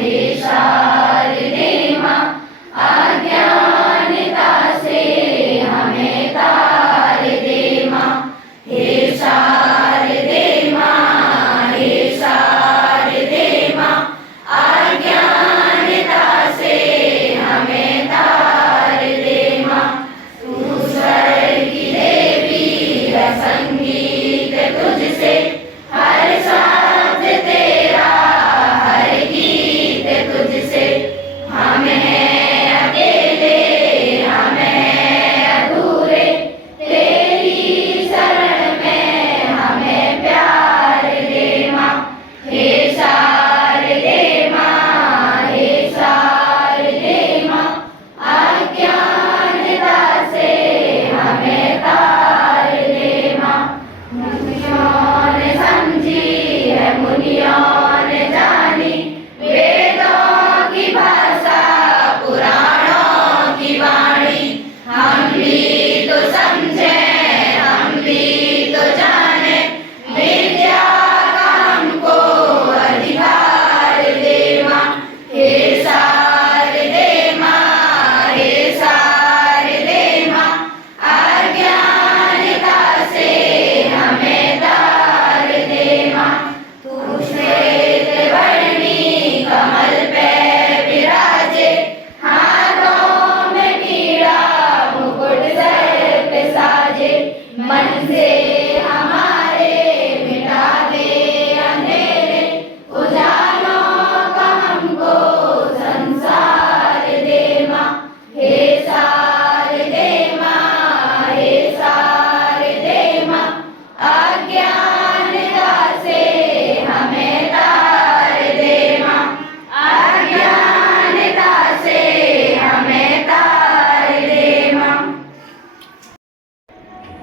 हे शारदे माँ, अज्ञानता से हमें तार दे माँ। हे शारदे माँ, हे शारदे माँ, अज्ञानता से हमें तार दे माँ। तू स्वर्ग की देवी है, संगीत तुझसे हर शब्द तेरा, हर गीत तुझसे। हम हैं अकेले, हम हैं अधूरे, तेरी शरण में हमें प्यार दे माँ। हे शारदे माँ, हे शारदे माँ, अज्ञानता से हमें तार दे माँ। मुनियों ने समझी है, मुनियों ने जानी, वेदों की भाषा, पुराणों की वाणी। हम भी तो समझे, हम भी तो जाने, विद्या का हमको अधिकार दे माँ। हे शारदे माँ, हे शारदे माँ, अज्ञानता से हमें तार दे माँ। तू श्वेत वर्णी कमल पे विराजे, हाथों में पीड़ा मुकुट सर पे साजे। मन से हमारे मिटा दे अंधेरे, उजालों का हमको संसार दे माँ। हे शारदे माँ, हे शारदे माँ, अज्ञानता से हमें तार दे माँ। अज्ञानता से हमें तार दे माँ।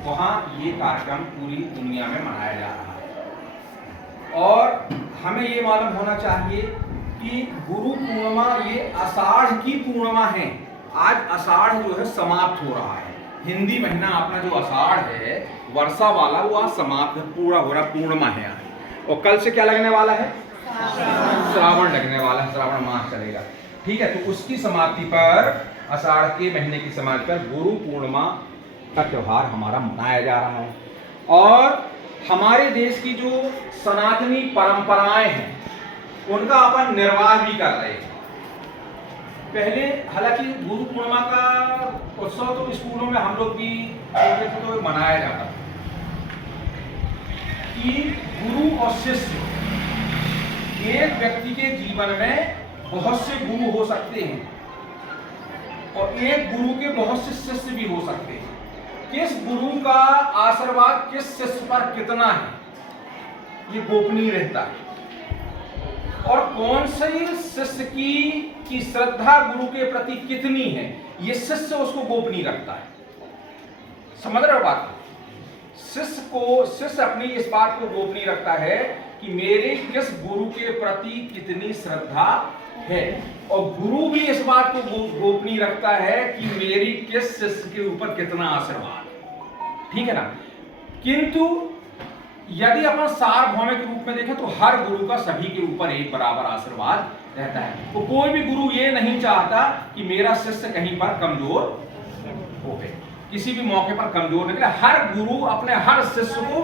वहाँ ये कार्यक्रम पूरी दुनिया में मनाया जा रहा है और हमें ये मालूम होना चाहिए कि गुरु पूर्णिमा ये आषाढ़ की पूर्णिमा है। आज आषाढ़ जो है समाप्त हो रहा है। हिंदी महीना अपना जो आषाढ़ है वर्षा वाला, वो आज समाप्त पूरा हो रहा, पूर्णिमा है आज। और कल से क्या लगने वाला है? श्रावण लगने वाला है, श्रावण मास चलेगा। ठीक है, तो उसकी समाप्ति पर, आषाढ़ के महीने की समाप्ति पर गुरु पूर्णिमा का त्यौहार हमारा मनाया जा रहा है। और हमारे देश की जो सनातनी परंपराएं हैं उनका अपन निर्वाह भी कर रहे हैं। पहले हालांकि गुरु पूर्णिमा का उत्सव तो स्कूलों में हम लोग भी तो मनाया जाता था कि गुरु और शिष्य, एक व्यक्ति के जीवन में बहुत से गुरु हो सकते हैं और एक गुरु के बहुत से शिष्य भी हो सकते हैं। किस गुरु का आशीर्वाद किस शिष्य पर कितना है ये गोपनीय रहता है, और कौन से शिष्य की श्रद्धा गुरु के प्रति कितनी है ये शिष्य उसको गोपनीय रखता है। समझ रहे हो बात? शिष्य अपनी इस बात को गोपनीय रखता है कि मेरे किस गुरु के प्रति कितनी श्रद्धा है, और गुरु भी इस बात को गोपनीय रखता है कि मेरी किस शिष्य के ऊपर कितना आशीर्वाद है। ठीक है ना? किंतु यदि अपन सार्वभौमिक रूप में देखें तो हर गुरु का सभी के ऊपर एक बराबर आशीर्वाद रहता है। तो कोई भी गुरु ये नहीं चाहता कि मेरा शिष्य कहीं पर कमजोर हो गए, किसी भी मौके पर कमजोर निकले। हर गुरु अपने हर शिष्य को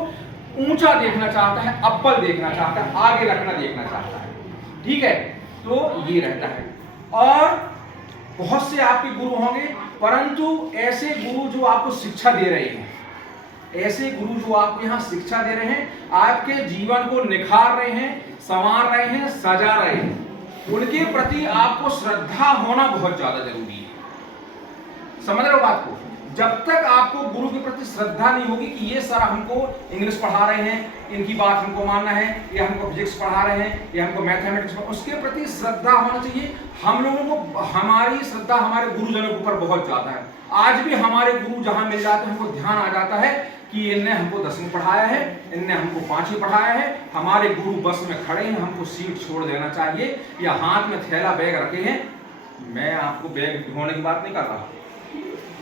ऊंचा देखना चाहता है, अव्वल देखना चाहता है, आगे रखना देखना चाहता है। ठीक है, तो ये रहता है। और बहुत से आपके गुरु होंगे, परंतु ऐसे गुरु जो आपको शिक्षा दे रहे हैं, ऐसे गुरु जो आपको यहाँ शिक्षा दे रहे हैं, आपके जीवन को निखार रहे हैं, संवार रहे हैं, सजा रहे हैं, उनके प्रति आपको श्रद्धा होना बहुत ज्यादा जरूरी है। समझ रहे हो बात को? जब तक आपको गुरु के प्रति श्रद्धा नहीं होगी कि ये सर हमको इंग्लिश पढ़ा रहे हैं, इनकी बात हमको मानना है, ये हमको फिजिक्स पढ़ा रहे हैं, ये हमको मैथमेटिक्स, उसके प्रति श्रद्धा होना चाहिए। हम लोगों को, हमारी श्रद्धा हमारे गुरुजनों के ऊपर बहुत ज्यादा है। आज भी हमारे गुरु जहां मिल जाते हैं हमको ध्यान आ जाता है कि इनने हमको 10वीं पढ़ाया है, इनने हमको 5वीं पढ़ाया है। हमारे गुरु बस में खड़े हैं, हमको सीट छोड़ देना चाहिए, या हाथ में थैला बैग रखे हैं। मैं आपको बैग ढोने की बात नहीं कर रहा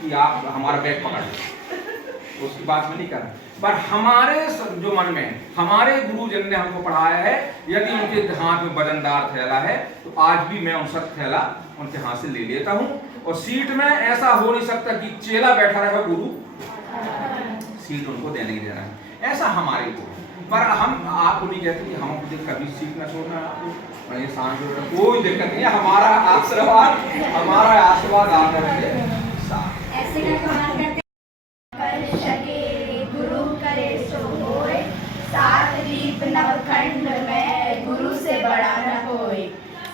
कि आप हमारा बैग पकड़ लें, तो उसकी बात में नहीं कर रहा, पर हमारे जो मन में हमारे गुरुजन ने हमको पढ़ाया है, यदि उनके हाथ में वजनदार थैला है तो आज भी मैं उनका थैला उनके हाथ से ले लेता हूँ। और सीट में ऐसा हो नहीं सकता कि चेला बैठा रहे, गुरु सीट उनको देने की देना है, ऐसा हमारे को। पर हम आपको नहीं कहते कि हम कभी सीट न छोड़ना आपको, ये शांत कोई दिक्कत नहीं है, हमारा आशीर्वाद आप ऐसे करते कर सके गुरु करे सो होए, सात दीप नवखंड में गुरु से बड़ा न कोई।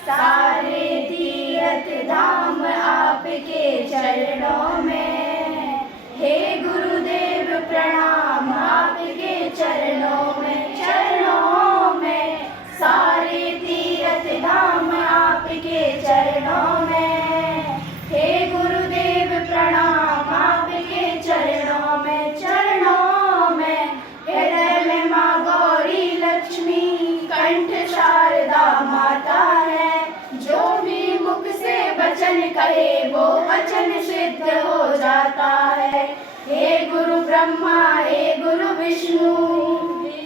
सारे तीर्थ धाम आपके चरणों में, हे गुरुदेव प्रणाम आपके चरणों में, चरणों में। सारे तीर्थ धाम आपके चरणों में, हे गुरुदेव प्रणाम आपके चरणों में, चरणों में। हृदय में माँ गौरी लक्ष्मी, कंठ शारदा माता है, जो भी मुख से वचन कहे वो वचन सिद्ध हो जाता है। हे गुरु ब्रह्मा, हे गुरु विष्णु,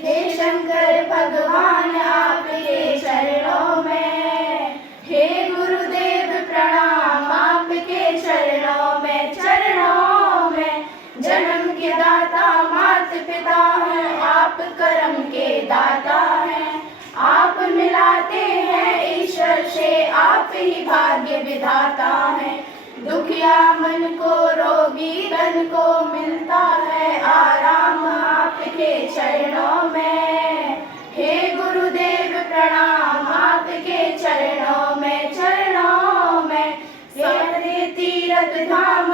हे शंकर भगवान आपके चरणों में, हे गुरुदेव प्रणाम आपके चरणों में, चरणों में। जन्म के दाता माता पिता हैं, आप कर्म के दाता हैं, आप मिलाते हैं ईश्वर से, आप ही भाग्य विधाता हैं। दुखिया मन को रोगी तन को मिलता है आराम आपके चरणों में, हे गुरुदेव प्रणाम आपके चरणों में, चरणों में। सारे तीर्थ धाम